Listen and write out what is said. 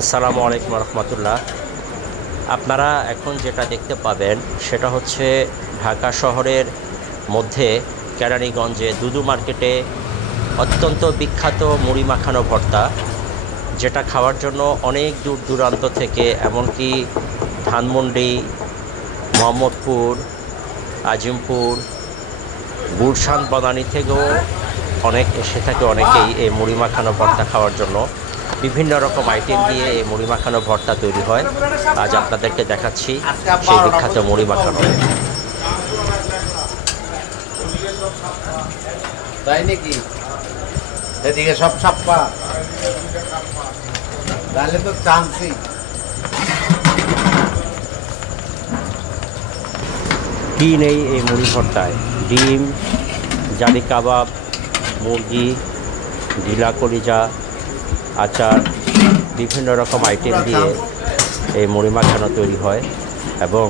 আসসালামু আলাইকুম রহমতুল্লাহ। আপনারা এখন যেটা দেখতে পাবেন সেটা হচ্ছে ঢাকা শহরের মধ্যে কেরানীগঞ্জে দুদু মার্কেটে অত্যন্ত বিখ্যাত মুড়ি মাখানো ভর্তা, যেটা খাওয়ার জন্য অনেক দূর দূরান্ত থেকে, এমনকি ধানমন্ডি, মোহাম্মদপুর, আজিমপুর, গুলশান, বনানী থেকেও অনেক এসে থাকে অনেকেই এই মুড়ি মাখানো ভর্তা খাওয়ার জন্য। বিভিন্ন রকম আইটেম দিয়ে এই মুড়ি মাখানো ভর্তা তৈরি হয়। আজ আপনাদেরকে দেখাচ্ছি সেই বিখ্যাত মুড়ি মাখানো। তাই নাকি? এদিকে সব ছাপ্পা, তাহলে তো চান্সই। কি নেই এই মুড়ি ভর্তায়? ডিম, জালি কাবাব, মুরগি, ঢিলা কলিজা, আচার, বিভিন্ন রকম আইটেম দিয়ে এই মুড়ি মাখানো তৈরি হয় এবং